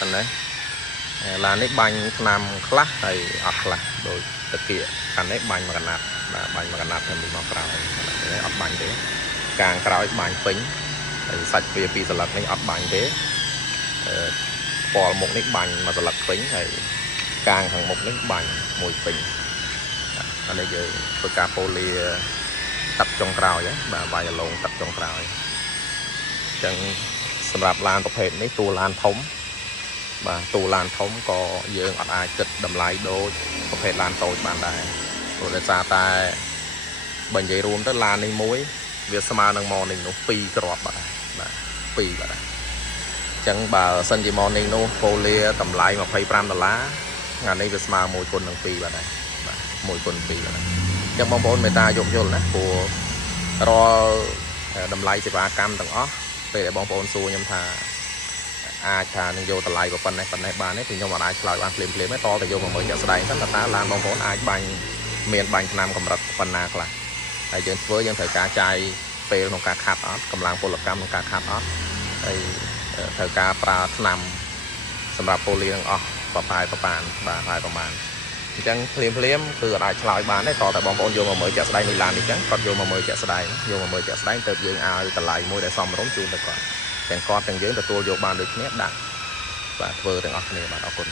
anh đấy là nếp bánh làm class hay ọt là đôi thực kia anh nếp bánh mà gần nạp thêm bị mọc rào này ọt bánh thế càng rào bánh phính sạch về pi sờ lật này ọt bánh thế bỏ một nếp bánh mà sờ lật phính hay càng hàng một nếp bánh mùi phính anh đây giờ tôi cà poly tập trong rào nhé bà vài lồng tập trong rào chẳngสำหรับลานประเภทนี้ตัวลานทมบ่ตัวลานทมก็យើងអត់អាចគិតតម្លៃដូចប្រភេទឡានតូចបានដែរព្រោះដោយសារតែបើនិយាយរួមទៅឡាននេះមួយវាស្មើនឹង morning នោះ2គ្រាប់បាទ2បាទអញ្ចឹងបើសិនជា morning នោះ poly តម្លៃ$25ថ្ងៃនេះវាស្មើ1គុណនឹង2បាទបាទ1គុណ2បាទអញ្ចឹងបងប្អូនមេត្តាយកយល់ណាព្រោះរាល់តម្លៃសេវាកម្មទាំងអស់ពេលដែលបងប្អូនសួរខ្ញុំថាអាចថានឹងយកតម្លៃប៉ុណ្ណេះបានទេthìខ្ញុំអត់អាចឆ្លើយបានភ្លាមៗទេតតែយកមកមើលជាក់ស្ដែងទៅថាឡានបងប្អូនអាចបាញ់មានបាញ់ឆ្នាំកម្រិតប៉ុណ្ណាខ្លះហើយយើងធ្វើយើងត្រូវការចាយពេលក្នុងការខាត់អត់កម្លាំងពលកម្មក្នុងការខាត់អត់ហើយត្រូវការប្រើឆ្នាំសម្រាប់ poly នឹងអស់ប្រហែលប្រមាណអញ្ចឹងភ្លាមគឺអត់អាចឆ្លើយបានទេតតែបងប្អូនយកមកមើលជាក់ស្ដែងនេះឡាននេះចឹងគាត់យកមកមើលជាក់ស្ដែងទៅយើងឲ្យតម្លៃមួយដែលសមរម្យជូនទៅគាត់ទាំងគាត់ទាំងយើងទទួលយកបានដូចគ្នាដាក់បាទធ្វើទាំងអស់គ្នាបាទអរគុណ